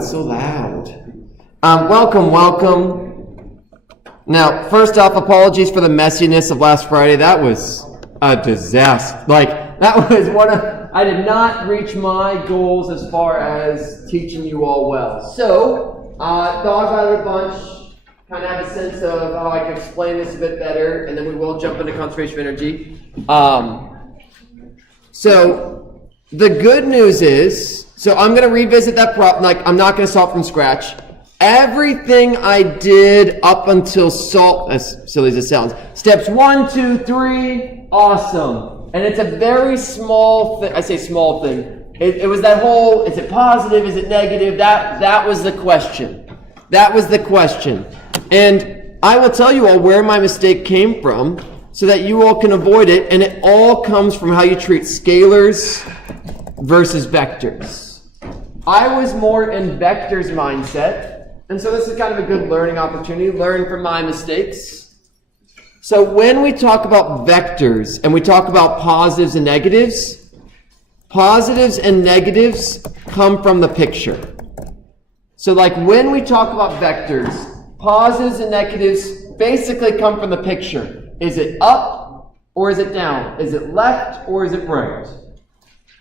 It's so loud. Welcome. Now, first off, apologies for the messiness of last Friday. That was a disaster. I did not reach my goals as far as teaching you all well. So, thought about it a bunch, kind of have a sense of how I can explain this a bit better, and then we will jump into conservation of energy. So, the good news is, I'm going to revisit that problem. I'm not going to start from scratch. Everything I did up until salt, as silly as it sounds, steps 1, 2, 3, awesome. And it's a very small thing. I say small thing. It was that whole, is it positive, is it negative? That was the question. That was the question. And I will tell you all where my mistake came from so that you all can avoid it. And it all comes from how you treat scalars versus vectors. I was more in vectors mindset. And so this is kind of a good learning opportunity, learn from my mistakes. So when we talk about vectors and we talk about positives and negatives come from the picture. So when we talk about vectors, positives and negatives basically come from the picture. Is it up or is it down? Is it left or is it right?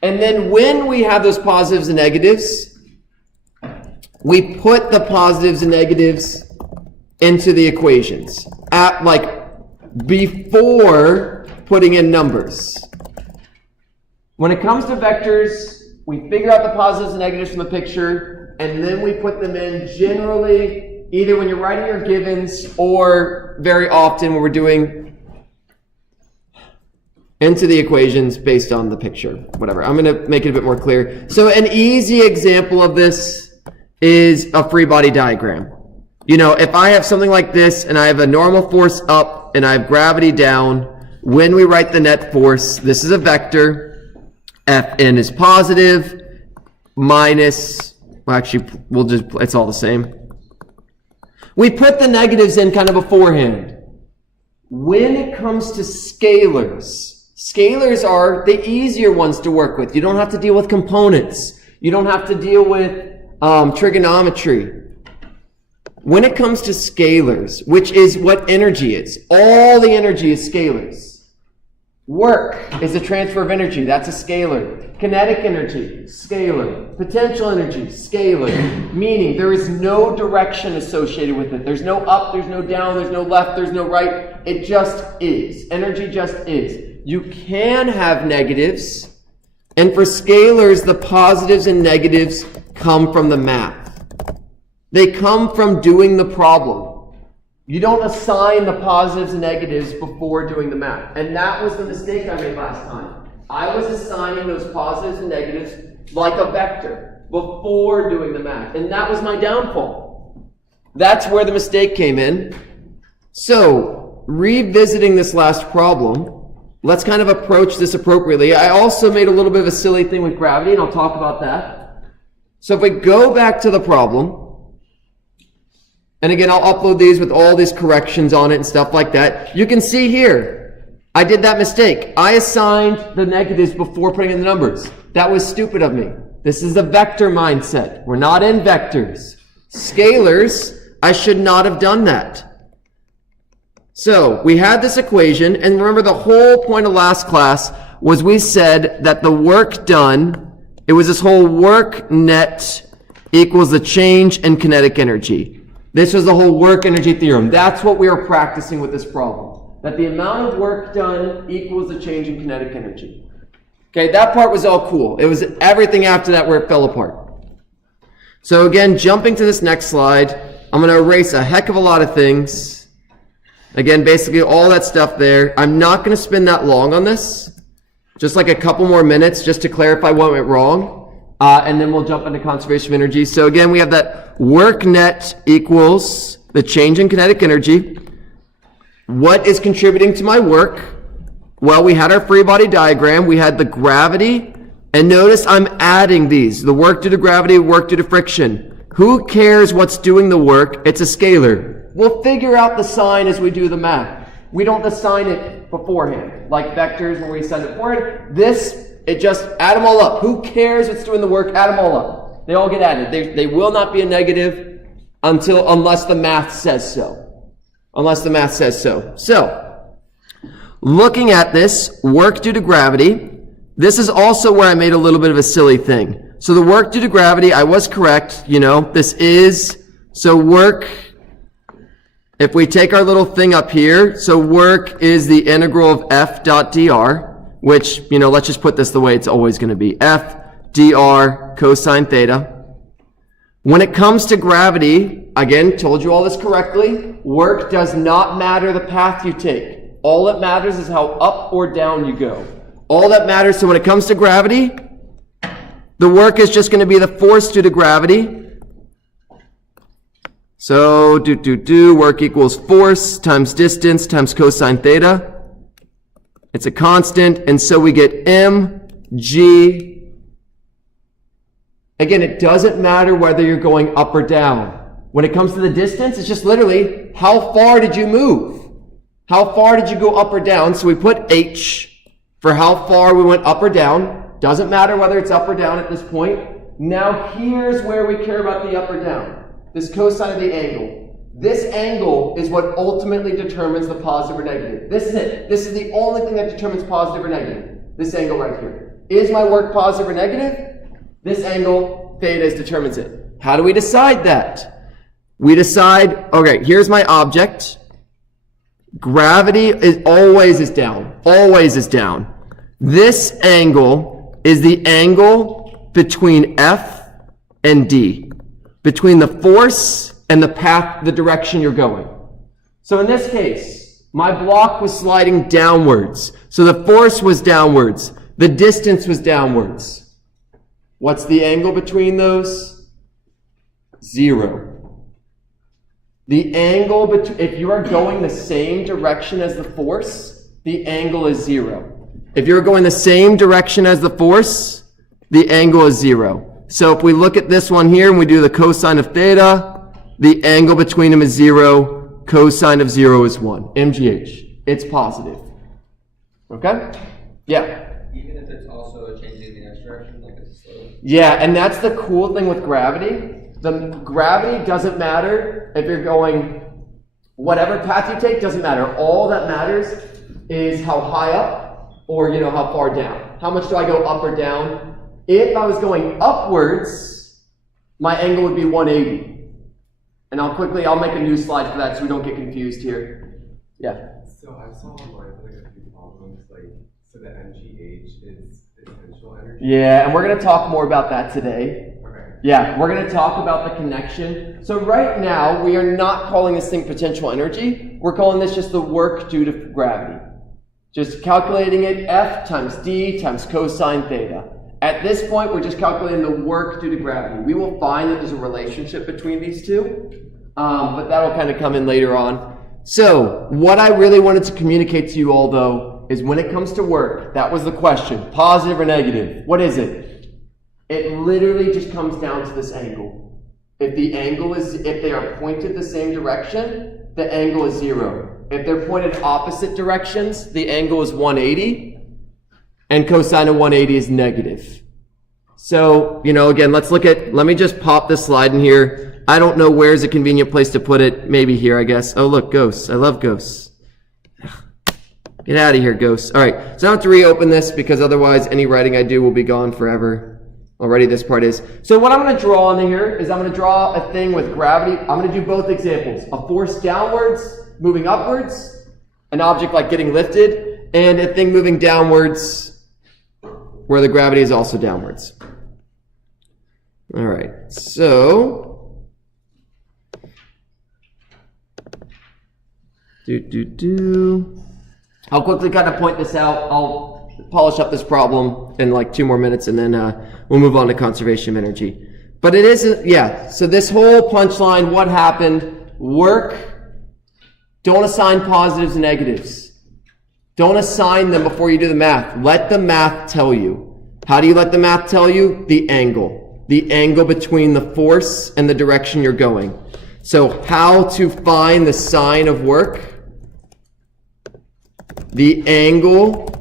And then when we have those positives and negatives, we put the positives and negatives into the equations before putting in numbers. When it comes to vectors, we figure out the positives and negatives from the picture, and then we put them in generally either when you're writing your givens or very often when we're doing into the equations based on the picture, whatever. I'm going to make it a bit more clear. So an easy example of this is a free body diagram. If I have something like this and I have a normal force up and I have gravity down, when we write the net force, this is a vector. Fn is positive, minus, it's all the same. We put the negatives in kind of beforehand. When it comes to scalars are the easier ones to work with. You don't have to deal with components. You don't have to deal with trigonometry. When it comes to scalars, which is what energy is, all the energy is scalars. Work is a transfer of energy. That's a scalar. Kinetic energy, scalar. Potential energy, scalar. Meaning there is no direction associated with it. There's no up, there's no down, there's no left, there's no right. It just is. Energy just is. You can have negatives, and for scalars, the positives and negatives come from the math. They come from doing the problem. You don't assign the positives and negatives before doing the math. And that was the mistake I made last time. I was assigning those positives and negatives like a vector before doing the math. And that was my downfall. That's where the mistake came in. So, revisiting this last problem, let's kind of approach this appropriately. I also made a little bit of a silly thing with gravity, and I'll talk about that. So if we go back to the problem, and again, I'll upload these with all these corrections on it and stuff like that. You can see here, I did that mistake. I assigned the negatives before putting in the numbers. That was stupid of me. This is a vector mindset. We're not in vectors. Scalars, I should not have done that. So, we had this equation, and remember the whole point of last class was we said that the work done, it was this whole work net equals the change in kinetic energy. This was the whole work energy theorem. That's what we are practicing with this problem. That the amount of work done equals the change in kinetic energy. Okay, that part was all cool. It was everything after that where it fell apart. So again, jumping to this next slide, I'm going to erase a heck of a lot of things. Again, basically all that stuff there. I'm not going to spend that long on this. Just like a couple more minutes just to clarify what went wrong. And then we'll jump into conservation of energy. So again, we have that work net equals the change in kinetic energy. What is contributing to my work? Well, we had our free body diagram. We had the gravity. And notice I'm adding these. The work due to gravity, work due to friction. Who cares what's doing the work? It's a scalar. We'll figure out the sign as we do the math. We don't assign it beforehand, like vectors where we assign it beforehand. It just add them all up. Who cares what's doing the work? Add them all up. They all get added. They will not be a negative unless the math says so. Unless the math says so. So, looking at this, work due to gravity, this is also where I made a little bit of a silly thing. So the work due to gravity, I was correct, this is, so work, if we take our little thing up here, so work is the integral of f dot dr, which, let's just put this the way it's always going to be. F dr cosine theta. When it comes to gravity, again, told you all this correctly, work does not matter the path you take. All that matters is how up or down you go. All that matters, so when it comes to gravity, the work is just going to be the force due to gravity. So, work equals force times distance times cosine theta. It's a constant, and so we get mg. Again, it doesn't matter whether you're going up or down. When it comes to the distance, it's just literally, how far did you move? How far did you go up or down? So we put h for how far we went up or down. Doesn't matter whether it's up or down at this point. Now here's where we care about the up or down. This cosine of the angle. This angle is what ultimately determines the positive or negative. This is it. This is the only thing that determines positive or negative. This angle right here. Is my work positive or negative? This angle, theta, determines it. How do we decide that? We decide, okay, here's my object. Gravity is always down. Always is down. This angle is the angle between F and D. Between the force and the path, the direction you're going. So in this case, my block was sliding downwards. So the force was downwards. The distance was downwards. What's the angle between those? 0. The angle if you are going the same direction as the force, the angle is 0. If you're going the same direction as the force, the angle is 0. So if we look at this one here and we do the cosine of theta, the angle between them is 0. Cosine of 0 is 1. MGH. It's positive. Okay? Yeah. Even if it's also a change in the next direction, like it's slow. Yeah, and that's the cool thing with gravity. The gravity doesn't matter if you're going, whatever path you take doesn't matter. All that matters is how high up or, how far down. How much do I go up or down? If I was going upwards, my angle would be 180. And I'll make a new slide for that so we don't get confused here. Yeah. So I saw online a few problems, so the MGH is potential energy. Yeah, and we're going to talk more about that today. Okay. Yeah, we're going to talk about the connection. So right now, we are not calling this thing potential energy. We're calling this just the work due to gravity. Just calculating it, F times D times cosine theta. At this point, we're just calculating the work due to gravity. We will find that there's a relationship between these two, but that'll kind of come in later on. So, what I really wanted to communicate to you all, though, is when it comes to work, that was the question, positive or negative. What is it? It literally just comes down to this angle. If they are pointed the same direction, the angle is 0. If they're pointed opposite directions, the angle is 180. And cosine of 180 is negative. So, again, let me just pop this slide in here. I don't know where's a convenient place to put it. Maybe here, I guess. Oh, look, ghosts. I love ghosts. Get out of here, ghosts. All right, so I don't have to reopen this because otherwise any writing I do will be gone forever. Already this part is. So what I'm going to draw on here is I'm going to draw a thing with gravity. I'm going to do both examples. A force downwards, moving upwards, an object like getting lifted, and a thing moving downwards where the gravity is also downwards. All right, so I'll quickly kind of point this out. I'll polish up this problem in like 2 more minutes, and then we'll move on to conservation of energy. But it isn't, yeah, so this whole punchline, what happened? Work, don't assign positives and negatives. Don't assign them before you do the math. Let the math tell you. How do you let the math tell you? The angle. The angle between the force and the direction you're going. So how to find the sign of work? The angle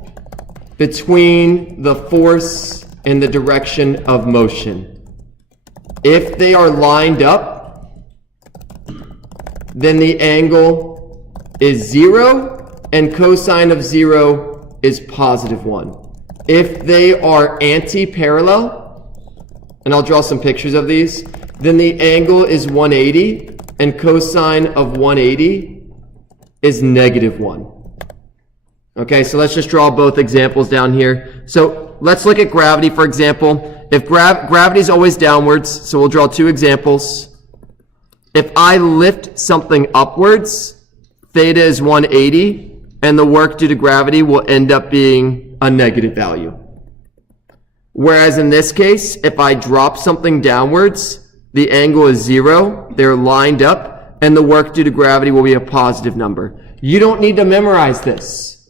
between the force and the direction of motion. if they are lined up, then the angle is 0 and cosine of 0 is positive 1. If they are anti-parallel, and I'll draw some pictures of these, then the angle is 180 and cosine of 180 is negative 1. Okay, so let's just draw both examples down here. So let's look at gravity, for example. If gravity is always downwards, so we'll draw two examples. If I lift something upwards, theta is 180, and the work due to gravity will end up being a negative value. Whereas in this case, if I drop something downwards, the angle is 0, they're lined up, and the work due to gravity will be a positive number. You don't need to memorize this.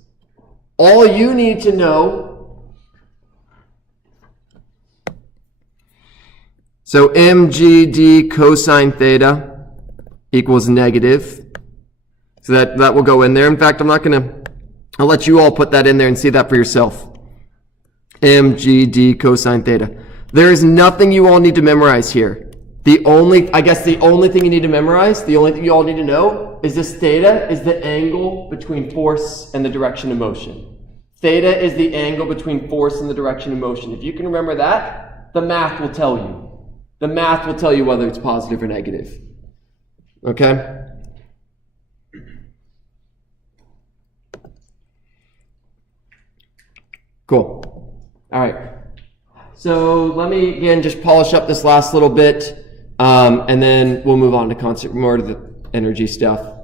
All you need to know, so mgd cosine theta equals negative. So that will go in there. In fact, I'll let you all put that in there and see that for yourself. mgd cosine theta. There is nothing you all need to memorize here. The only thing you need to memorize, the only thing you all need to know is this theta is the angle between force and the direction of motion. Theta is the angle between force and the direction of motion. If you can remember that, the math will tell you. The math will tell you whether it's positive or negative. Okay? Cool. All right. So let me, again, just polish up this last little bit, and then we'll move on to more to the energy stuff.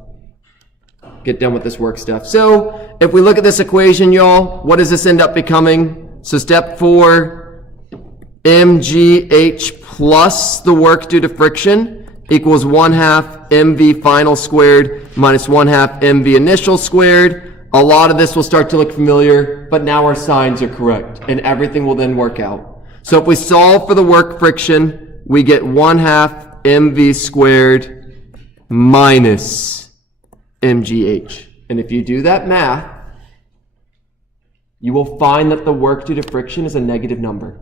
Get done with this work stuff. So if we look at this equation, y'all, what does this end up becoming? So step 4, mgh plus the work due to friction equals 1/2 mv final squared minus 1/2 mv initial squared. A lot of this will start to look familiar, but now our signs are correct, and everything will then work out. So if we solve for the work friction, we get 1/2 mv squared minus mgh. And if you do that math, you will find that the work due to friction is a negative number.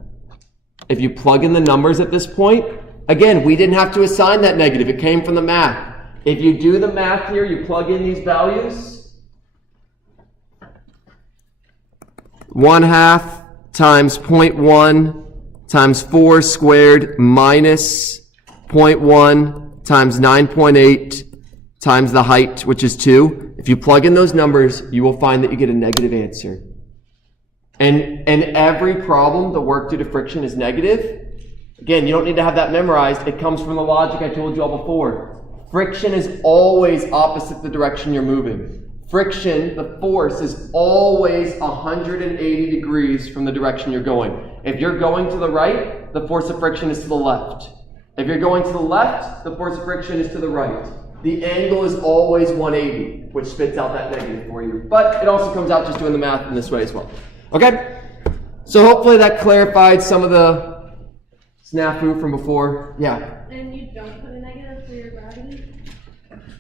If you plug in the numbers at this point, again, we didn't have to assign that negative. It came from the math. If you do the math here, you plug in these values. 1/2 times 0.1 times 4 squared minus 0.1 times 9.8 times the height, which is 2. If you plug in those numbers, you will find that you get a negative answer. And in every problem, the work due to friction is negative. Again, you don't need to have that memorized. It comes from the logic I told you all before. Friction is always opposite the direction you're moving. Friction, the force, is always 180 degrees from the direction you're going. If you're going to the right, the force of friction is to the left. If you're going to the left, the force of friction is to the right. The angle is always 180, which spits out that negative for you. But it also comes out just doing the math in this way as well. Okay? So hopefully that clarified some of the snafu from before. Yeah? And you don't put a negative for your gravity?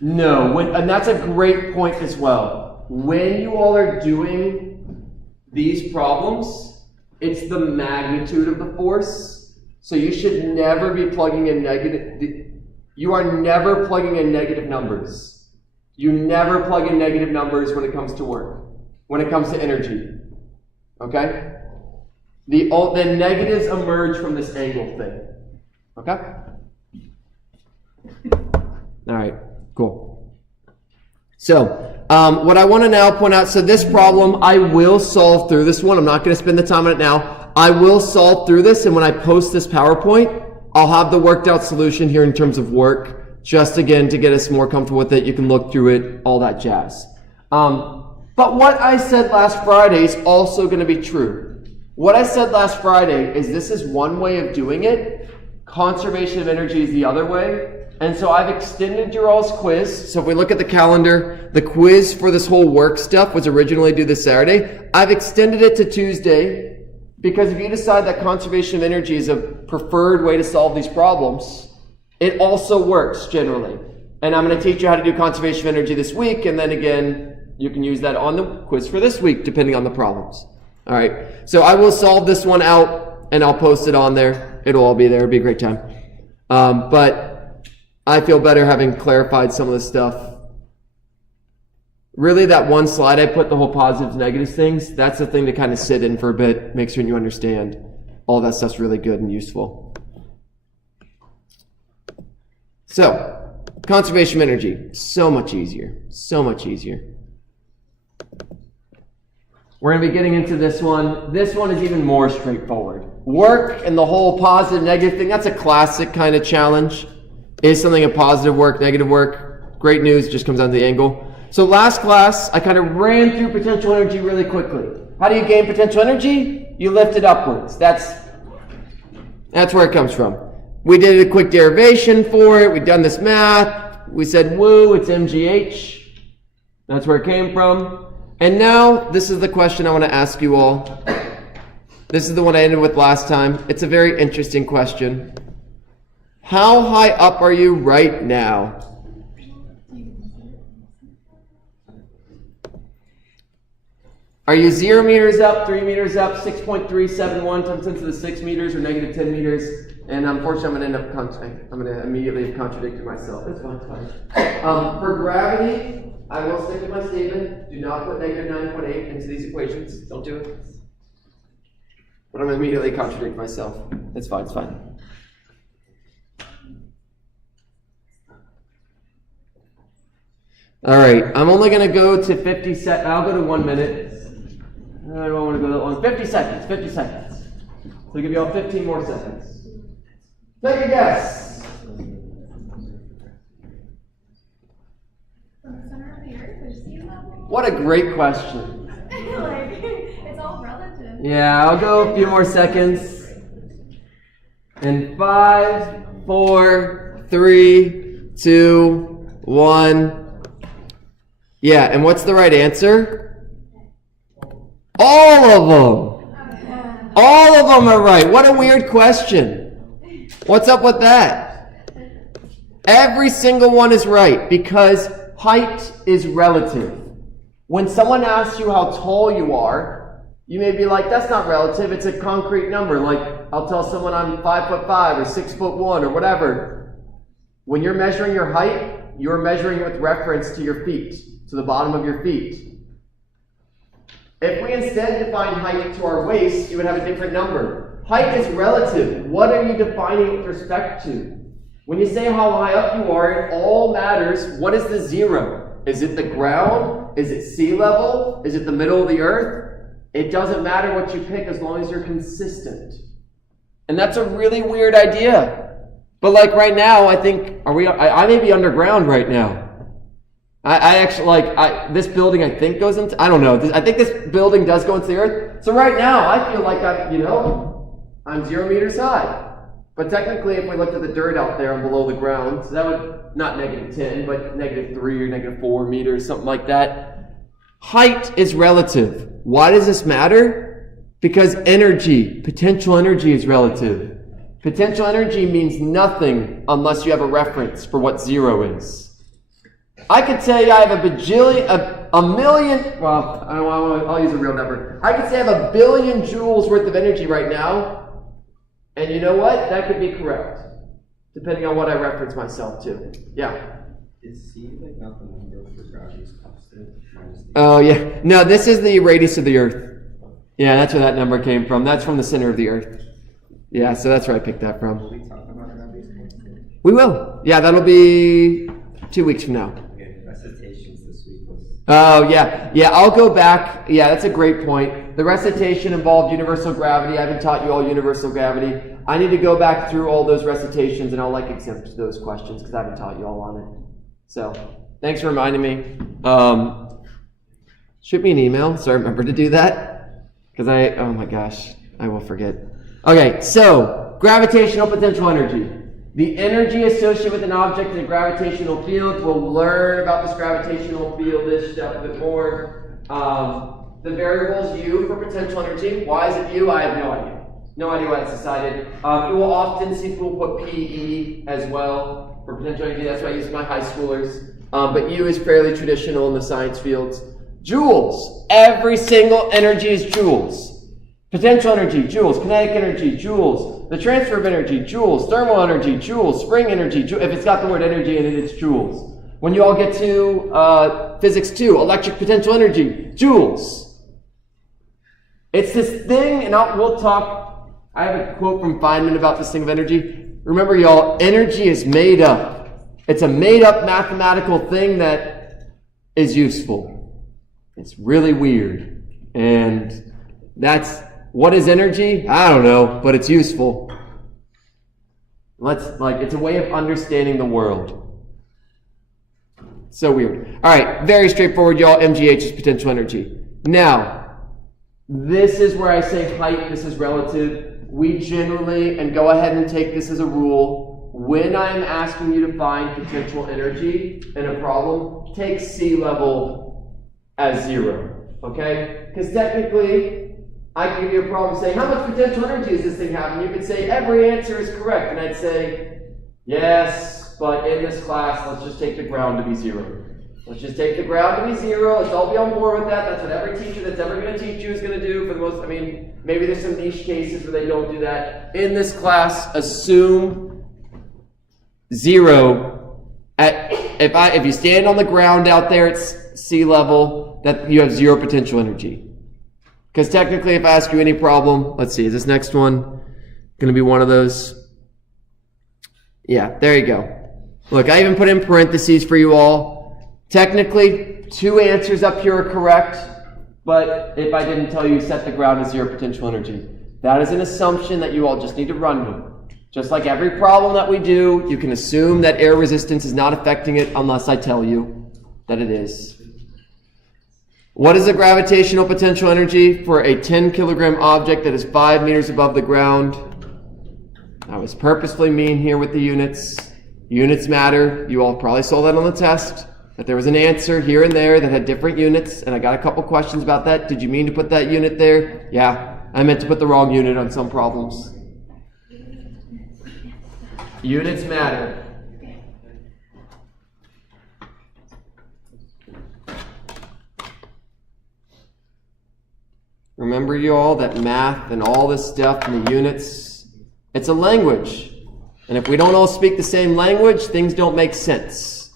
No, and that's a great point as well. When you all are doing these problems, it's the magnitude of the force. So you should never be plugging in negative. You are never plugging in negative numbers. You never plug in negative numbers when it comes to work, when it comes to energy. Okay? The negatives emerge from this angle thing. Okay? All right, cool. So, what I want to now point out, so this problem, I will solve through this one. I'm not going to spend the time on it now. I will solve through this, and when I post this PowerPoint, I'll have the worked out solution here in terms of work, just again to get us more comfortable with it. You can look through it, all that jazz. But what I said last Friday is also going to be true. What I said last Friday is this is one way of doing it. Conservation of energy is the other way. And so I've extended your all's quiz. So if we look at the calendar, the quiz for this whole work stuff was originally due this Saturday. I've extended it to Tuesday because if you decide that conservation of energy is a preferred way to solve these problems, it also works generally. And I'm going to teach you how to do conservation of energy this week, and then again, you can use that on the quiz for this week, depending on the problems. All right, so I will solve this one out, and I'll post it on there. It'll all be there. It'll be a great time. But I feel better having clarified some of this stuff. Really, that one slide I put, the whole positives, negatives things, that's the thing to kind of sit in for a bit, make sure you understand. All that stuff's really good and useful. So, conservation of energy, so much easier, so much easier. We're going to be getting into this one. This one is even more straightforward. Work and the whole positive, negative thing, that's a classic kind of challenge. Is something a positive work, negative work? Great news, just comes down to the angle. So last class, I kind of ran through potential energy really quickly. How do you gain potential energy? You lift it upwards. That's where it comes from. We did a quick derivation for it. We've done this math. We said, woo, it's MGH. That's where it came from. And now, this is the question I want to ask you all. This is the one I ended with last time. It's a very interesting question. How high up are you right now? Are you 0 meters up, 3 meters up, 6.371 times 10 to the 6 meters, or negative 10 meters? And unfortunately, I'm going to immediately have contradicted myself. It's fine, it's fine. For gravity, I will stick with my statement. Do not put negative 9.8 into these equations. Don't do it. But I'm going to immediately contradict myself. It's fine, it's fine. All right, I'm only going to go to 50 seconds. I'll go to 1 minute. I don't want to go that long. 50 seconds, 50 seconds. So I'll give you all 15 more seconds. Take a guess. From the center of the earth or sea level? What a great question. Like, it's all relative. Yeah, I'll go a few more seconds. In 5, 4, 3, 2, 1. Yeah, and what's the right answer? All of them. All of them are right. What a weird question. What's up with that? Every single one is right because height is relative. When someone asks you how tall you are, you may be like, that's not relative, it's a concrete number. Like, I'll tell someone I'm 5'5" or 6'1" or whatever. When you're measuring your height, you're measuring it with reference to your feet, to the bottom of your feet. If we instead define height to our waist, you would have a different number. Height is relative. What are you defining with respect to? When you say how high up you are, it all matters. What is the zero? Is it the ground? Is it sea level? Is it the middle of the earth? It doesn't matter what you pick as long as you're consistent. And that's a really weird idea. But like right now, I think, I may be underground right now. I actually, this building I think goes into, I don't know, I think this building does go into the earth. So right now, I feel like I'm 0 meters high. But technically, if we looked at the dirt out there, I'm below the ground, so that would, not negative 10, but negative 3 or negative 4 meters, something like that. Height is relative. Why does this matter? Because energy, potential energy is relative. Potential energy means nothing unless you have a reference for what zero is. I could tell you I have a million, well, I'll use a real number. I could say I have 1 billion joules worth of energy right now, and you know what? That could be correct, depending on what I reference myself to. Yeah? Is C like not the number for gravity's constant? Oh, yeah. No, this is the radius of the Earth. Yeah, that's where that number came from. That's from the center of the Earth. Yeah, so that's where I picked that from. Will we talk about gravity's constant? We will. Yeah, that'll be 2 weeks from now. Recitations this week was... Oh, yeah. Yeah, I'll go back. Yeah, that's a great point. The recitation involved universal gravity. I haven't taught you all universal gravity. I need to go back through all those recitations, and I'll exempt those questions because I haven't taught you all on it. So, thanks for reminding me. Shoot me an email so I remember to do that. Because oh my gosh, I will forget. Okay, so, gravitational potential energy. The energy associated with an object in a gravitational field. We'll learn about this gravitational field-ish stuff a bit more. The variable is U for potential energy. Why is it U? I have no idea. No idea why it's decided. You will often see people put PE as well for potential energy. That's what I use with my high schoolers. But U is fairly traditional in the science fields. Joules. Every single energy is joules. Potential energy, joules. Kinetic energy, joules. The transfer of energy, joules. Thermal energy, joules. Spring energy, if it's got the word energy in it, it's joules. When you all get to physics 2, electric potential energy, joules. It's this thing, and we'll talk. I have a quote from Feynman about this thing of energy. Remember, y'all, energy is made up. It's a made-up mathematical thing that is useful. It's really weird. And what is energy? I don't know, but it's useful. It's a way of understanding the world. So weird. All right, very straightforward, y'all. MGH is potential energy. Now, this is where I say height, this is relative. We generally, and go ahead and take this as a rule, when I'm asking you to find potential energy in a problem, take sea level as 0, okay? Because technically, I can give you a problem saying, how much potential energy does this thing have? And you could say, every answer is correct. And I'd say, yes, but in this class, let's just take the ground to be 0. Let's just take the ground to be 0. Let's all be on board with that. That's what every teacher that's ever going to teach you is going to do for the most, maybe there's some niche cases where they don't do that. In this class, assume 0. If you stand on the ground out there at sea level, that you have 0 potential energy. Because technically, if I ask you any problem, let's see, is this next one going to be one of those? Yeah, there you go. Look, I even put in parentheses for you all. Technically, 2 answers up here are correct, but if I didn't tell you set the ground as 0 potential energy, that is an assumption that you all just need to run with. Just like every problem that we do, you can assume that air resistance is not affecting it unless I tell you that it is. What is the gravitational potential energy for a 10 kilogram object that is 5 meters above the ground? I was purposefully mean here with the units. Units matter. You all probably saw that on the test, that there was an answer here and there that had different units, and I got a couple questions about that. Did you mean to put that unit there? Yeah, I meant to put the wrong unit on some problems. Units matter. Remember, you all, that math and all this stuff and the units, it's a language. And if we don't all speak the same language, things don't make sense.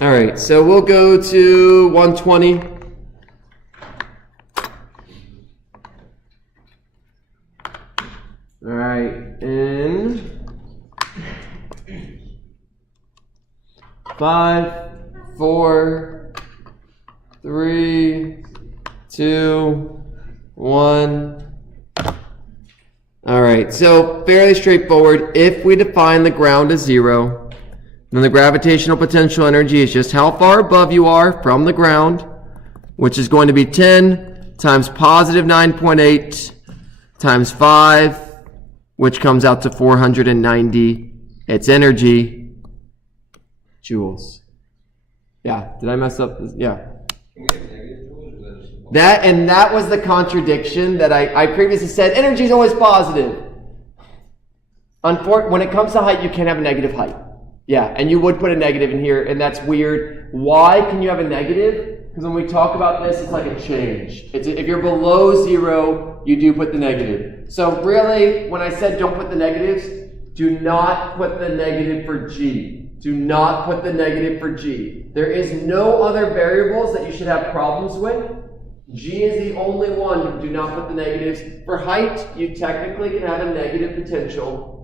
All right, so we'll go to 120. All right, in 5, 4, 3, 2, 1. All right, so fairly straightforward. If we define the ground as 0, then the gravitational potential energy is just how far above you are from the ground, which is going to be 10 times positive 9.8 times 5, which comes out to 490. It's energy, joules. Yeah, did I mess up? Yeah. Can we have negative joules, or is that just a That was the contradiction that I previously said. Energy is always positive. When it comes to height, you can't have a negative height. Yeah, and you would put a negative in here, and that's weird. Why can you have a negative? Because when we talk about this, it's like a change. If you're below 0, you do put the negative. So really, when I said don't put the negatives, do not put the negative for G. Do not put the negative for G. There is no other variables that you should have problems with. G is the only one. Do not put the negatives. For height, you technically can have a negative potential.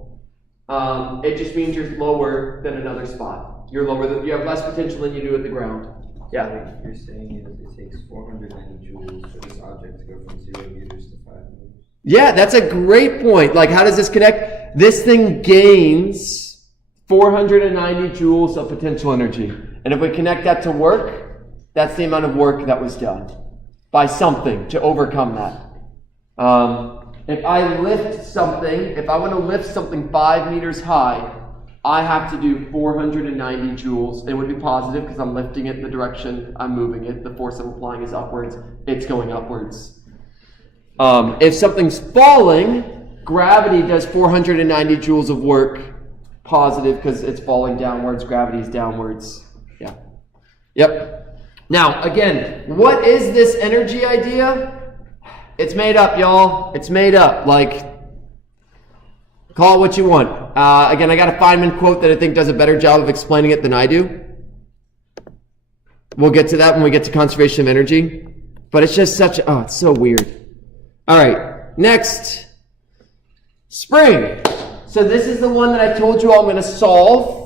It just means you're lower than another spot. You have less potential than you do at the ground. Yeah. Like you're saying it takes 490 joules for this object to go from 0 meters to 5 meters. Yeah, that's a great point. Like, how does this connect? This thing gains 490 joules of potential energy. And if we connect that to work, that's the amount of work that was done by something to overcome that. If I lift something, if I want to lift something 5 meters high, I have to do 490 joules. It would be positive because I'm lifting it in the direction I'm moving it. The force I'm applying is upwards. It's going upwards. If something's falling, gravity does 490 joules of work. Positive because it's falling downwards. Gravity is downwards. Yeah. Yep. Now, again, what is this energy idea? It's made up, y'all. It's made up. Like, call it what you want. Again, I got a Feynman quote that I think does a better job of explaining it than I do. We'll get to that when we get to conservation of energy. But it's just such a, it's so weird. All right, next, spring. So this is the one that I told you I'm going to solve.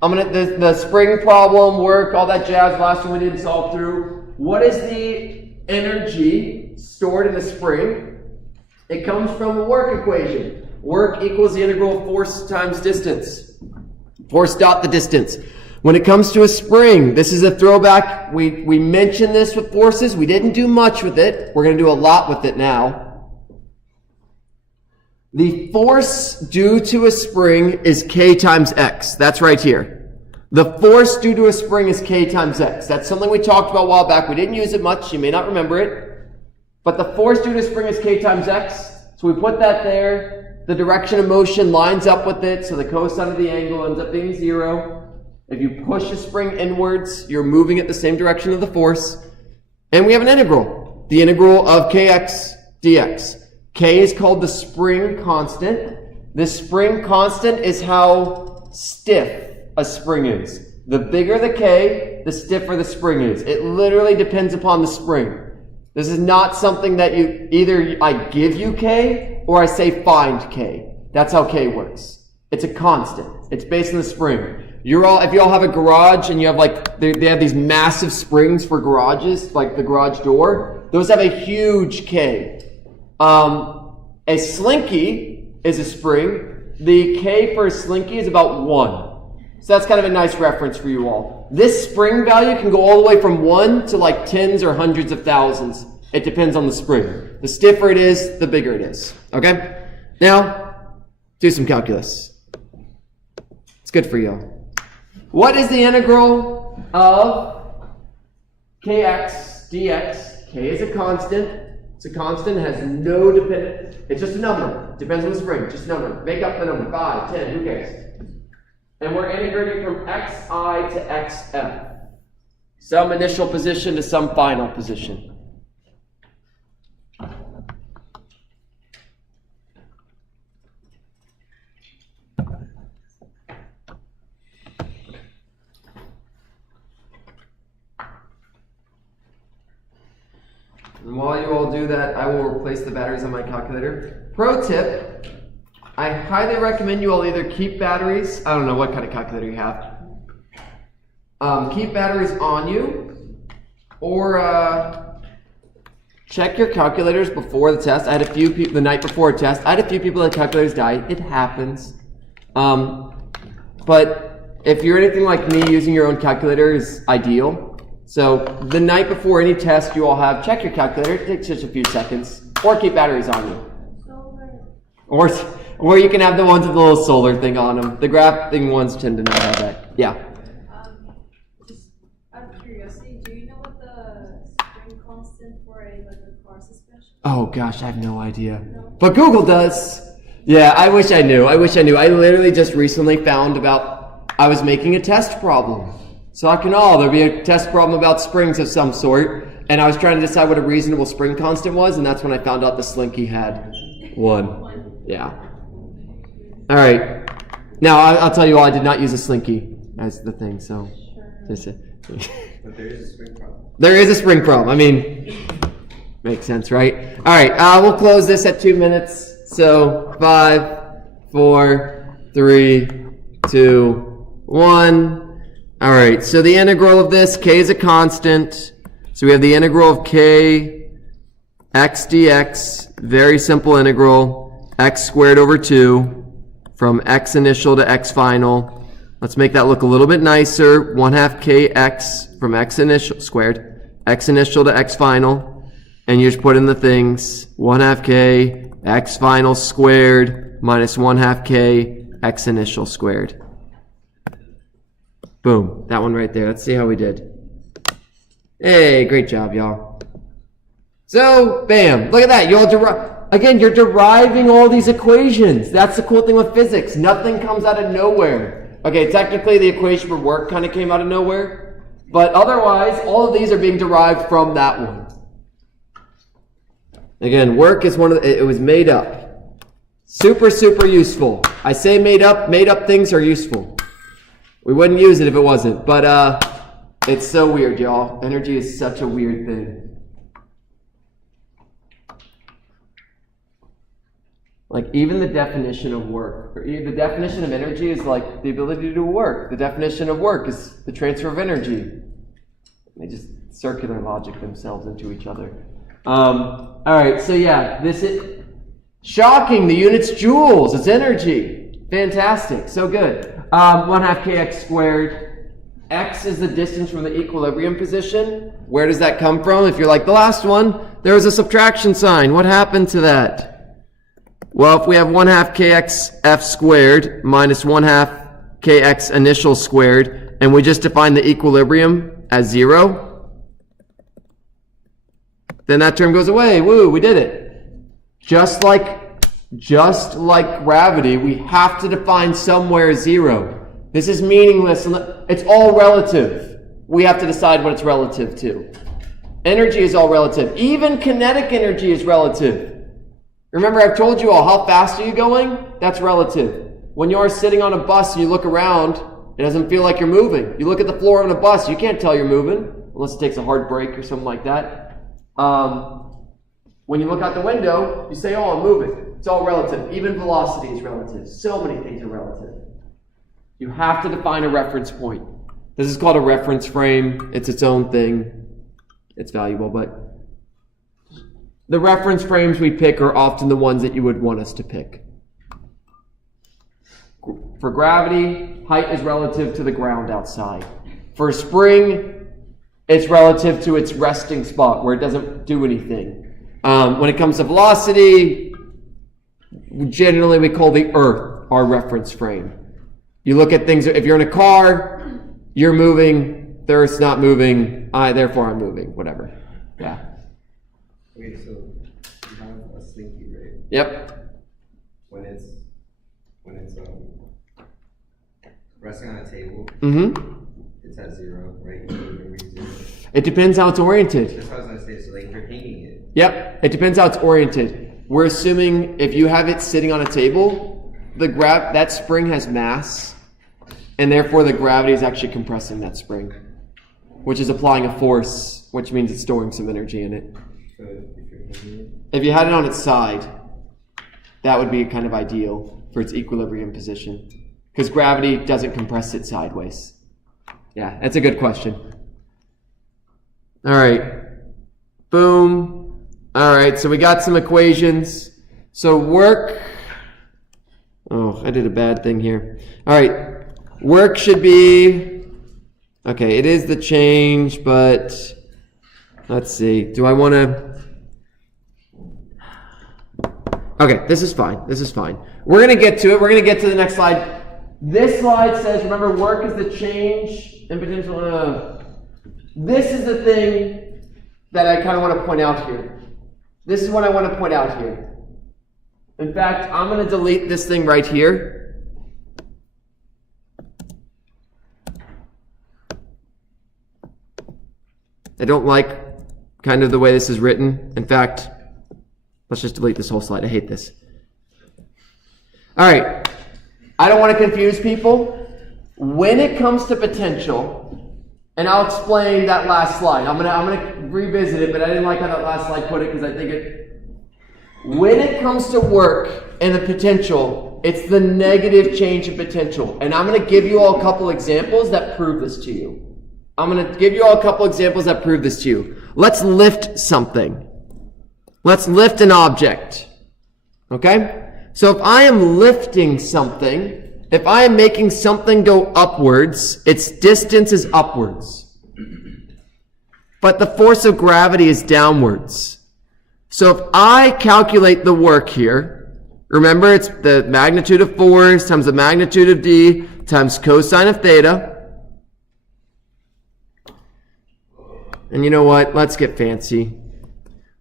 The spring problem, work, all that jazz, last one we didn't solve through. What is the energy stored in the spring? It comes from a work equation. Work equals the integral of force times distance. Force dot the distance. When it comes to a spring, this is a throwback. We mentioned this with forces. We didn't do much with it. We're going to do a lot with it now. The force due to a spring is K times X. That's right here. The force due to a spring is K times X. That's something we talked about a while back. We didn't use it much. You may not remember it. But the force due to a spring is K times X. So we put that there. The direction of motion lines up with it. So the cosine of the angle ends up being 0. If you push a spring inwards, you're moving it the same direction of the force. And we have an integral. The integral of kx dx. K is called the spring constant. The spring constant is how stiff a spring is. The bigger the K, the stiffer the spring is. It literally depends upon the spring. This is not something that either I give you K or I say find K. That's how K works. It's a constant. It's based on the spring. If you all have a garage and you have they have these massive springs for garages, like the garage door, those have a huge K. A slinky is a spring. The K for a slinky is about 1. So that's kind of a nice reference for you all. This spring value can go all the way from 1 to like tens or hundreds of thousands. It depends on the spring. The stiffer it is, the bigger it is. Okay? Now, do some calculus. It's good for you. What is the integral of kx dx? K is a constant. It's a constant, it has no dependence. It's just a number. Depends on the spring, just a number. Make up the number, 5, 10, who cares? And we're integrating from xi to xf. Some initial position to some final position. And while you all do that, I will replace the batteries on my calculator. Pro tip, I highly recommend you all either keep batteries, I don't know what kind of calculator you have, keep batteries on you, or check your calculators before the test. I had a few people, the night before a test, I had a few people that calculators die. It happens. But if you're anything like me, using your own calculator is ideal. So the night before any test you all have, check your calculator. It takes just a few seconds. Or keep batteries on you. Or you can have the ones with the little solar thing on them. The graphing ones tend to not have that. Yeah. Just out of curiosity, do you know what the spring constant for a car suspension? Oh gosh, I have no idea. No. But Google does. Yeah, I wish I knew. I literally just recently found I was making a test problem. So there'd be a test problem about springs of some sort, and I was trying to decide what a reasonable spring constant was, and that's when I found out the Slinky had 1. Yeah. All right. Now, I'll tell you all, I did not use a Slinky as the thing, so. But there is a spring problem. There is a spring problem. I mean, makes sense, right? All right, we'll close this at 2 minutes. So, 5, 4, 3, 2, 1. All right, so the integral of this, K is a constant. So we have the integral of K, x dx, very simple integral, x squared over 2, from x initial to x final. Let's make that look a little bit nicer. 1/2 kx from x initial squared, x initial to x final. And you just put in the things, 1/2 k, x final squared, minus 1/2 k, x initial squared. Boom, that one right there. Let's see how we did. Hey, great job, y'all. So, bam, look at that. You're deriving all these equations. That's the cool thing with physics. Nothing comes out of nowhere. Okay, technically the equation for work kind of came out of nowhere, but otherwise, all of these are being derived from that one. Again, work is it was made up. Super, super useful. I say made up things are useful. We wouldn't use it if it wasn't, but it's so weird, y'all. Energy is such a weird thing. Like, even the definition of work, or the definition of energy is like the ability to do work. The definition of work is the transfer of energy. They just circular logic themselves into each other. All right, so yeah, this is shocking. The unit's joules. It's energy. Fantastic. So good. 1/2 kx squared. X is the distance from the equilibrium position. Where does that come from? If you're like the last one, there was a subtraction sign. What happened to that? Well, if we have 1/2 kx f squared minus 1/2 kx initial squared, and we just define the equilibrium as 0, then that term goes away. Woo, we did it. Just like gravity, we have to define somewhere 0. This is meaningless. It's all relative. We have to decide what it's relative to. Energy is all relative. Even kinetic energy is relative. Remember, I've told you all, how fast are you going? That's relative. When you're sitting on a bus and you look around, it doesn't feel like you're moving. You look at the floor of a bus, you can't tell you're moving, unless it takes a hard break or something like that. When you look out the window, you say, oh, I'm moving. It's all relative. Even velocity is relative. So many things are relative. You have to define a reference point. This is called a reference frame. It's its own thing. It's valuable, but the reference frames we pick are often the ones that you would want us to pick. For gravity, height is relative to the ground outside. For a spring, it's relative to its resting spot where it doesn't do anything. When it comes to velocity, generally we call the earth our reference frame. You look at things, if you're in a car, you're moving, the earth's not moving, therefore I'm moving, whatever. Yeah. Okay, so you have a slinky, right? Yep. When it's resting on a table, it's at 0, right? It depends how it's oriented. That's what I was gonna say. So like you're hanging it. Yep. It depends how it's oriented. We're assuming if you have it sitting on a table, that spring has mass, and therefore the gravity is actually compressing that spring, which is applying a force, which means it's storing some energy in it. So if you're hanging it, If you had it on its side, that would be kind of ideal for its equilibrium position, because gravity doesn't compress it sideways. Yeah, that's a good question. All right. Boom. All right, so we got some equations. So work. Oh, I did a bad thing here. All right. Work should be. Okay, it is the change, but let's see. Do I want to. Okay, this is fine. This is fine. We're going to get to it. We're going to get to the next slide. This slide says, remember, work is the change in potential. This is the thing that I kind of want to point out here. This is what I want to point out here. In fact, I'm going to delete this thing right here. I don't like kind of the way this is written. In fact, let's just delete this whole slide. I hate this. All right. I don't want to confuse people. When it comes to potential, and I'll explain that last slide. I'm gonna revisit it, but I didn't like how that last slide put it because I think it. When it comes to work and the potential, it's the negative change in potential, and I'm gonna give you all a couple examples that prove this to you. Let's lift something. Let's lift an object. Okay? So if I am lifting something, if I am making something go upwards, its distance is upwards. But the force of gravity is downwards. So if I calculate the work here, remember it's the magnitude of force times the magnitude of d times cosine of theta. And you know what? Let's get fancy.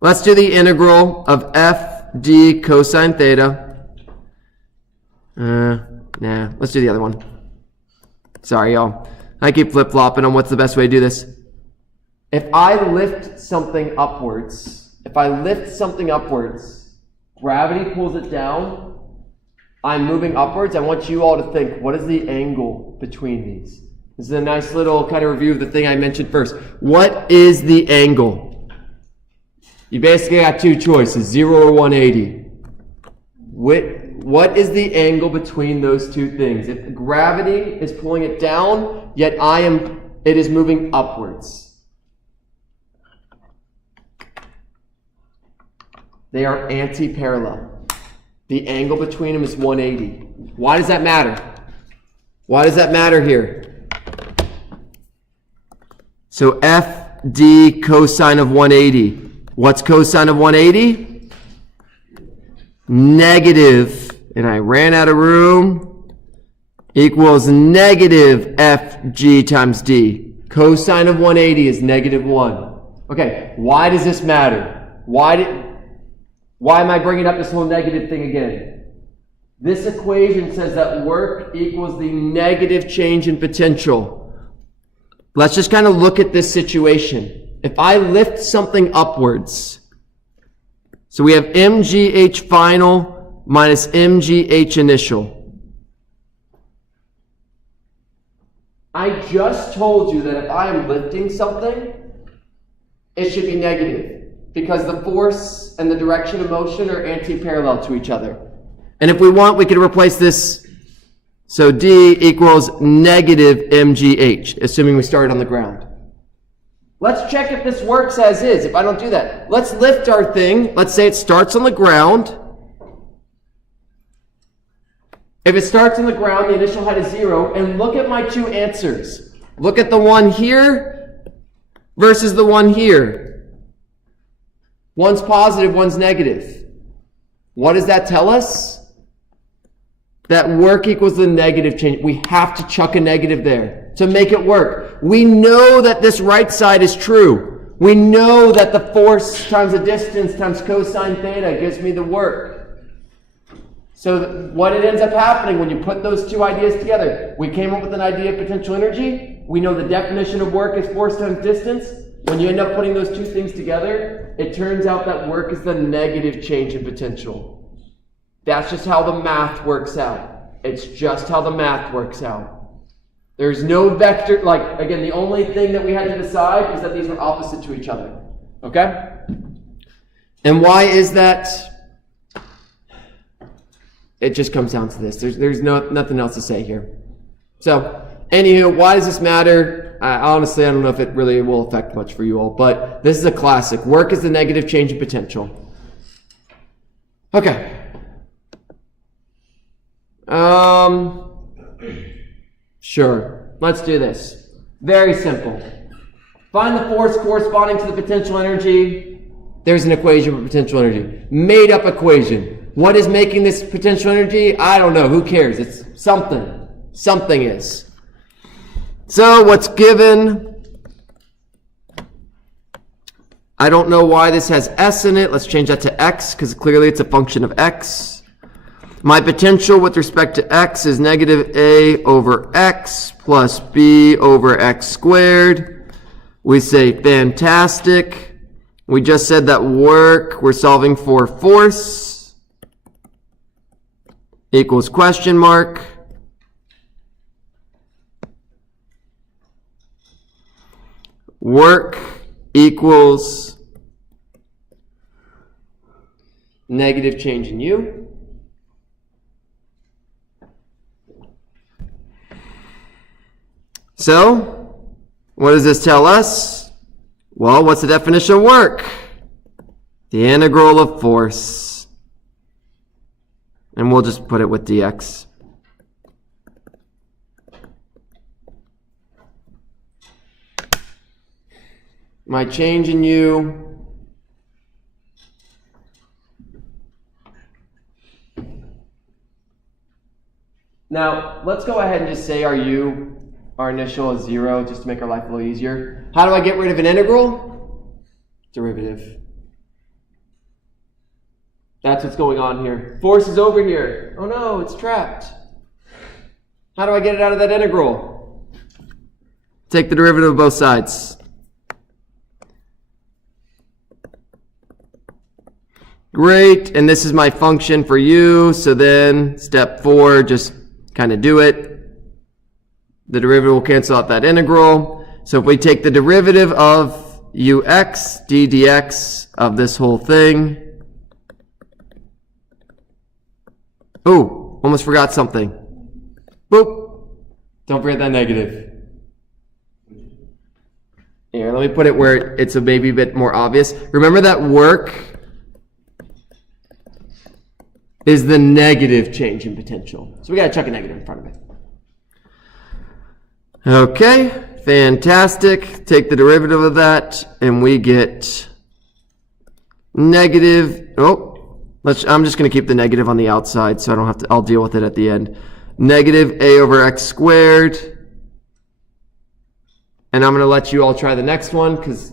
Let's do the integral of f d cosine theta. Let's do the other one. Sorry, y'all. I keep flip-flopping on what's the best way to do this. If I lift something upwards, if if I lift something upwards, gravity pulls it down, I'm moving upwards. I want you all to think, what is the angle between these? This is a nice little kind of review of the thing I mentioned first. What is the angle? You basically got two choices, 0 or 180. What is the angle between those two things? If gravity is pulling it down, yet it is moving upwards. They are anti-parallel. The angle between them is 180. Why does that matter? Why does that matter here? So FD cosine of 180. What's cosine of 180? Negative, and I ran out of room, equals negative FG times D. Cosine of 180 is negative 1. Okay, why does this matter? Why am I bringing up this whole negative thing again? This equation says that work equals the negative change in potential. Let's just kind of look at this situation. If I lift something upwards, so we have mgh final minus mgh initial. I just told you that if I am lifting something, it should be negative because the force and the direction of motion are anti-parallel to each other. And if we want, we could replace this. So D equals negative mgh, assuming we start on the ground. Let's check if this works as is, if I don't do that. Let's lift our thing. Let's say it starts on the ground. If it starts on the ground, the initial height is 0. And look at my two answers. Look at the one here versus the one here. One's positive, one's negative. What does that tell us? That work equals the negative change. We have to chuck a negative there to make it work. We know that this right side is true. We know that the force times the distance times cosine theta gives me the work. So what it ends up happening when you put those two ideas together, we came up with an idea of potential energy. We know the definition of work is force times distance. When you end up putting those two things together, it turns out that work is the negative change in potential. That's just how the math works out. It's just how the math works out. There's no vector, again, the only thing that we had to decide is that these were opposite to each other. Okay? And why is that? It just comes down to this. There's nothing else to say here. So, anywho, why does this matter? Honestly, I don't know if it really will affect much for you all, but this is a classic. Work is the negative change in potential. Okay. Sure. Let's do this. Very simple. Find the force corresponding to the potential energy. There's an equation for potential energy. Made up equation. What is making this potential energy? I don't know. Who cares? It's something. Something is. So what's given? I don't know why this has S in it. Let's change that to X because clearly it's a function of X. My potential with respect to X is negative A over X plus B over X squared. We say fantastic. We just said that work, we're solving for force equals question mark. Work equals negative change in U. So, what does this tell us? Well, what's the definition of work? The integral of force. And we'll just put it with dx. My change in U now, let's go ahead and just say our initial is 0, just to make our life a little easier. How do I get rid of an integral? Derivative. That's what's going on here. Force is over here. Oh no, it's trapped. How do I get it out of that integral? Take the derivative of both sides. Great, and this is my function for u, so then step 4, just kind of do it. The derivative will cancel out that integral. So if we take the derivative of ux d dx of this whole thing. Oh, almost forgot something. Boop. Don't forget that negative. Here, let me put it where it's a maybe bit more obvious. Remember that work is the negative change in potential. So we got to chuck a negative in front of it. Okay, fantastic. Take the derivative of that, and we get negative. I'm just going to keep the negative on the outside, so I don't have to. I'll deal with it at the end. Negative a over x squared. And I'm going to let you all try the next one because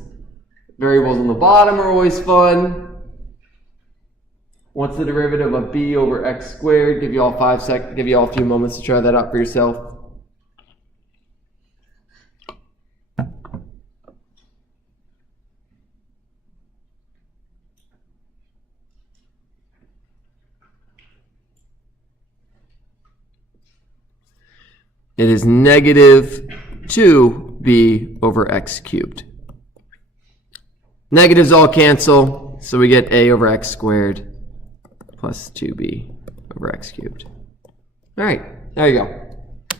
variables on the bottom are always fun. What's the derivative of b over x squared? Give you all a few moments to try that out for yourself. It is negative 2b over x cubed. Negatives all cancel, so we get a over x squared plus 2b over x cubed. All right, there you go.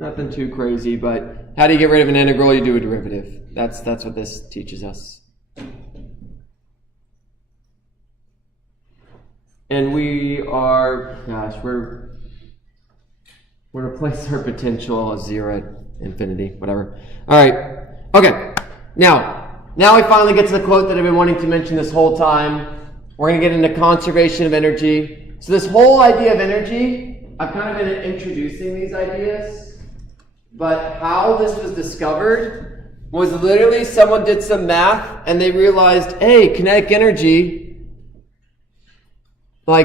Nothing too crazy, but how do you get rid of an integral? You do a derivative. That's what this teaches us. And we are, we're going to place our potential as 0 at infinity, whatever. All right, okay. Now we finally get to the quote that I've been wanting to mention this whole time. We're going to get into conservation of energy. So this whole idea of energy, I've kind of been introducing these ideas, but how this was discovered was literally someone did some math and they realized, hey, kinetic energy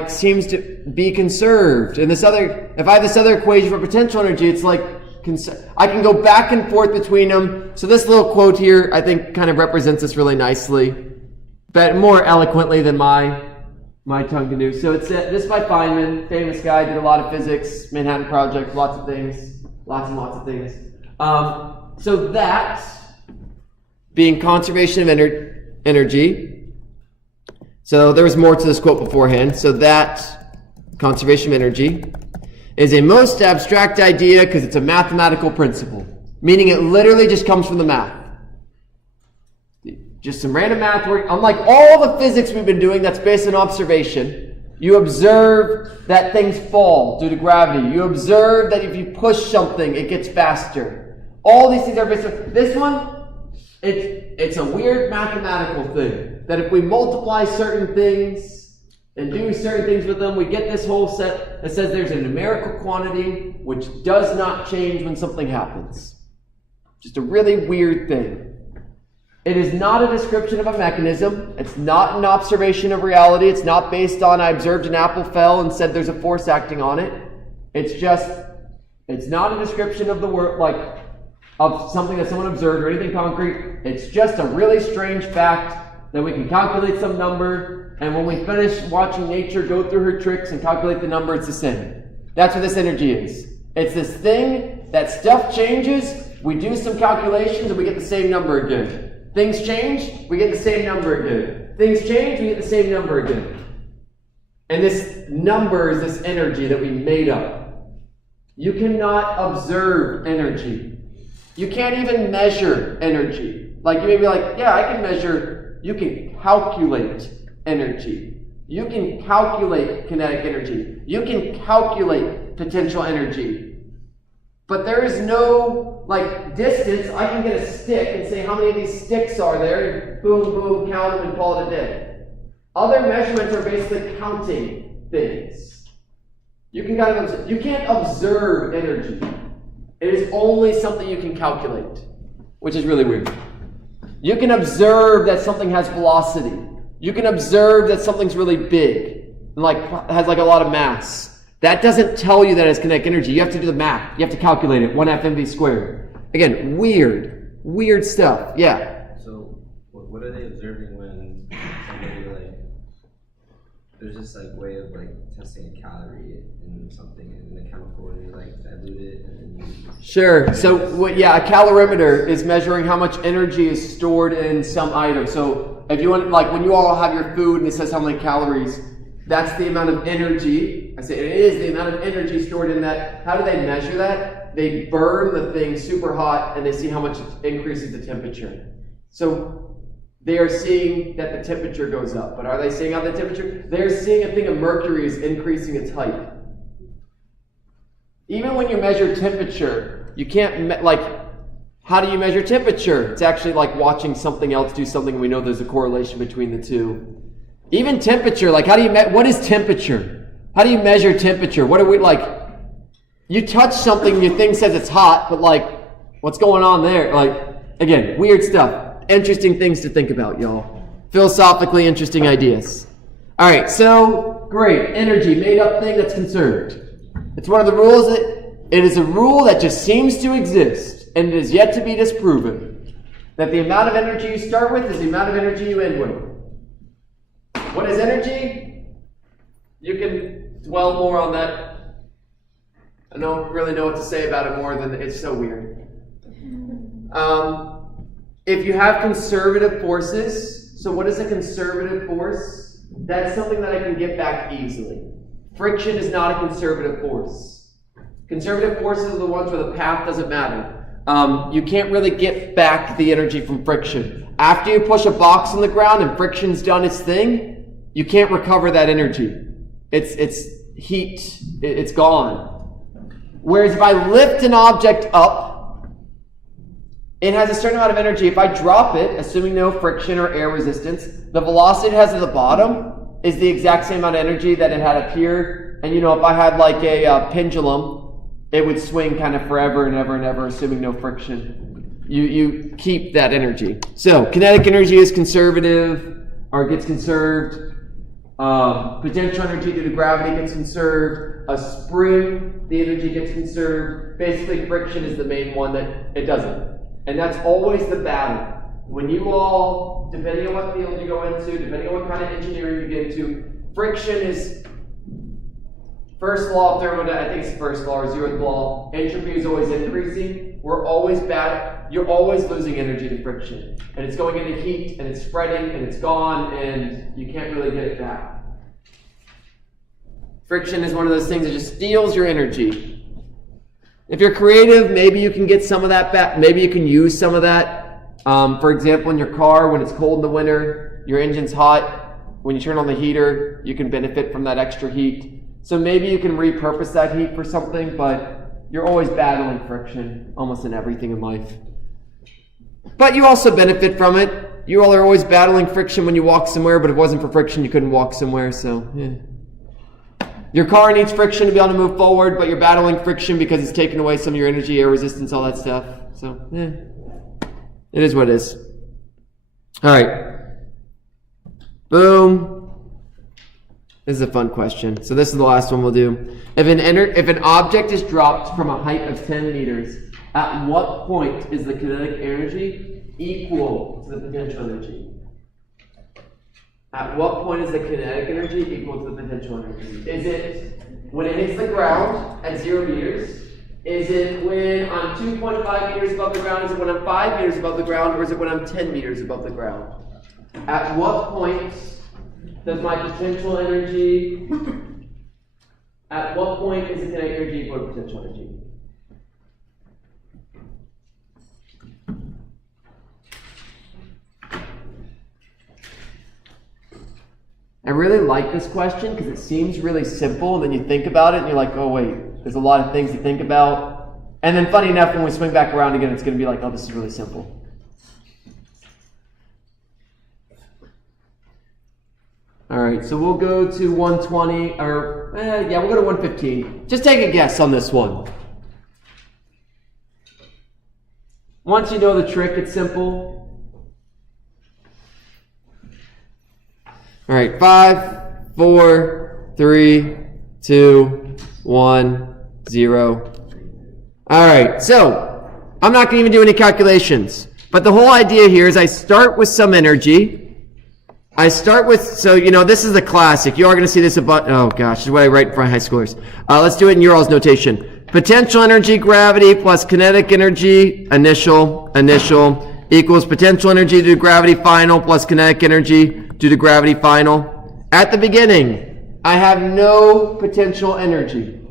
seems to be conserved. And if I have this other equation for potential energy, it's like I can go back and forth between them. So this little quote here, I think, kind of represents this really nicely, but more eloquently than my tongue can do. So it's this by Feynman, famous guy, did a lot of physics, Manhattan Project, lots and lots of things. So that being conservation of energy. So there was more to this quote beforehand. So that conservation of energy is a most abstract idea because it's a mathematical principle, meaning it literally just comes from the math. Just some random math work. Unlike all the physics we've been doing that's based on observation, you observe that things fall due to gravity. You observe that if you push something, it gets faster. All these things are based on this one. It's a weird mathematical thing that if we multiply certain things and do certain things with them, we get this whole set that says there's a numerical quantity which does not change when something happens. Just a really weird thing. It is not a description of a mechanism. It's not an observation of reality. It's not based on I observed an apple fell and said there's a force acting on it. It's not a description of the world, of something that someone observed or anything concrete. It's just a really strange fact that we can calculate some number, and when we finish watching nature go through her tricks and calculate the number, it's the same. That's what this energy is. It's this thing that stuff changes, we do some calculations, and we get the same number again. Things change, we get the same number again. Things change, we get the same number again. And this number is this energy that we made up. You cannot observe energy. You can't even measure energy. You may be like, yeah, I can measure. You can calculate energy. You can calculate kinetic energy. You can calculate potential energy. But there is no, distance. I can get a stick and say how many of these sticks are there, and boom, boom, count them and call it a day. Other measurements are basically counting things. You can't observe energy. It is only something you can calculate, which is really weird. You can observe that something has velocity. You can observe that something's really big and has a lot of mass. That doesn't tell you that it's kinetic energy. You have to do the math. You have to calculate it. 1/2 mv squared. Again, weird stuff. Yeah. what are they observing when somebody like, there's this like way of like testing a calorie in something in the chemical and you like dilute it and then you. Sure. So, a calorimeter is measuring how much energy is stored in some item. So, if you want, like when you all have your food and it says how many calories, that's the amount of energy. I say it is the amount of energy stored in that. How do they measure that? They burn the thing super hot and they see how much it increases the temperature. So, they are seeing that the temperature goes up. But are they seeing how the temperature? They're seeing a thing of mercury is increasing its height. Even when you measure temperature, you can't, how do you measure temperature? It's actually like watching something else do something. We know there's a correlation between the two. Even temperature, like how do you, what is temperature? How do you measure temperature? What are we, you touch something, your thing says it's hot, but what's going on there? Again, weird stuff. Interesting things to think about, y'all. Philosophically interesting ideas. All right, so great. Energy, made up thing that's conserved. It's one of the rules it is a rule that just seems to exist, and it is yet to be disproven. That the amount of energy you start with is the amount of energy you end with. What is energy? You can dwell more on that. I don't really know what to say about it more than it's so weird. If you have conservative forces, so what is a conservative force? That's something that I can get back easily. Friction is not a conservative force. Conservative forces are the ones where the path doesn't matter. You can't really get back the energy from friction. After you push a box on the ground and friction's done its thing, you can't recover that energy. It's heat. It's gone. Whereas if I lift an object up, it has a certain amount of energy. If I drop it, assuming no friction or air resistance, the velocity it has at the bottom is the exact same amount of energy that it had up here. And if I had a pendulum, it would swing kind of forever and ever and ever, assuming no friction. You keep that energy. So kinetic energy is conservative, or gets conserved. Potential energy due to gravity gets conserved. A spring, the energy gets conserved. Basically, friction is the main one that it doesn't. And that's always the battle. When you all, depending on what field you go into, depending on what kind of engineering you get into, friction is first law of thermodynamics. I think it's the first law or zeroth law. Entropy is always increasing. We're always bad. You're always losing energy to friction. And it's going into heat, and it's spreading, and it's gone, and you can't really get it back. Friction is one of those things that just steals your energy. If you're creative, maybe you can get some of that back. Maybe you can use some of that. For example, in your car, when it's cold in the winter, your engine's hot. When you turn on the heater, you can benefit from that extra heat. So maybe you can repurpose that heat for something, but you're always battling friction almost in everything in life. But you also benefit from it. You all are always battling friction when you walk somewhere, but if it wasn't for friction, you couldn't walk somewhere, so yeah. Your car needs friction to be able to move forward, but you're battling friction because it's taking away some of your energy, air resistance, all that stuff. So, it is what it is. All right. Boom. This is a fun question. So this is the last one we'll do. If an object is dropped from a height of 10 meters, at what point is the kinetic energy equal to the potential energy? At what point is the kinetic energy equal to the potential energy? Is it when it hits the ground at 0 meters? Is it when I'm 2.5 meters above the ground? Is it when I'm 5 meters above the ground? Or is it when I'm 10 meters above the ground? At what point does my potential energy, at what point is the kinetic energy equal to potential energy? I really like this question because it seems really simple, and then you think about it and you're like, oh wait, there's a lot of things to think about. And then funny enough, when we swing back around again, it's going to be like, oh, this is really simple. All right, so we'll go to 120, or we'll go to 115. Just take a guess on this one. Once you know the trick, it's simple. All right, 5, 4, 3, 2, 1, 0. All right, so I'm not going to even do any calculations. But the whole idea here is I start with some energy. I start with, so, this is the classic. You are going to see this about, oh gosh, this is what I write in front of high schoolers. Let's do it in Ural's notation. Potential energy, gravity, plus kinetic energy, initial, equals potential energy due to gravity, final, plus kinetic energy due to gravity, final. At the beginning, I have no potential energy.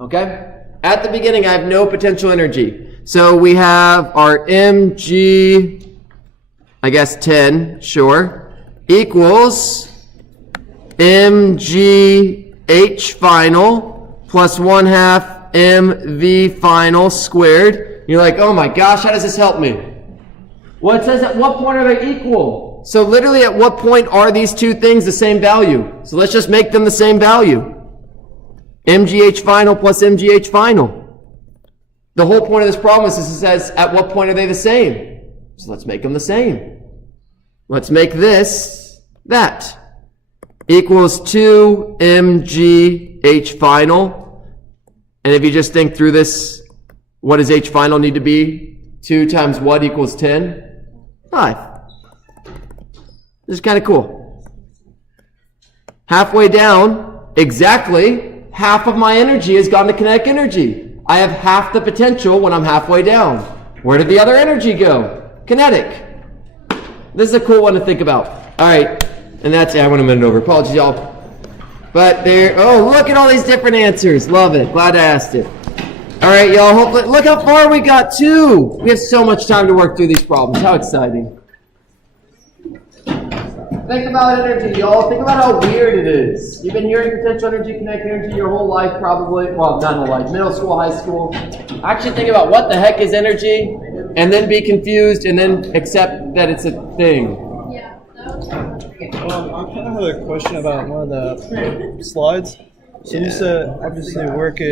Okay? At the beginning, I have no potential energy. So we have our mg, I guess 10, sure, equals mgh final plus 1/2 mv final squared. You're like, oh my gosh, how does this help me? Well, it says at what point are they equal? So literally at what point are these two things the same value? So let's just make them the same value. mgh final plus mgh final. The whole point of this problem is it says, at what point are they the same? So let's make them the same. Let's make this that. Equals 2 mg h final. And if you just think through this, what does h final need to be? 2 times what equals 10? 5. This is kind of cool. Halfway down, exactly half of my energy has gone to kinetic energy. I have half the potential when I'm halfway down. Where did the other energy go? Kinetic. This is a cool one to think about. All right, and that's it. I went a minute over. Apologies, y'all. But there, oh, look at all these different answers. Love it. Glad I asked it. All right, y'all. Hopefully, look how far we got, too. We have so much time to work through these problems. How exciting. Think about energy, y'all. Think about how weird it is. You've been hearing potential energy, kinetic energy your whole life, probably. Well, not whole life. Middle school, high school. Actually think about what the heck is energy, and then be confused, and then accept that it's a thing. Yeah, that was I kind of have a question about one of the slides. So you said obviously work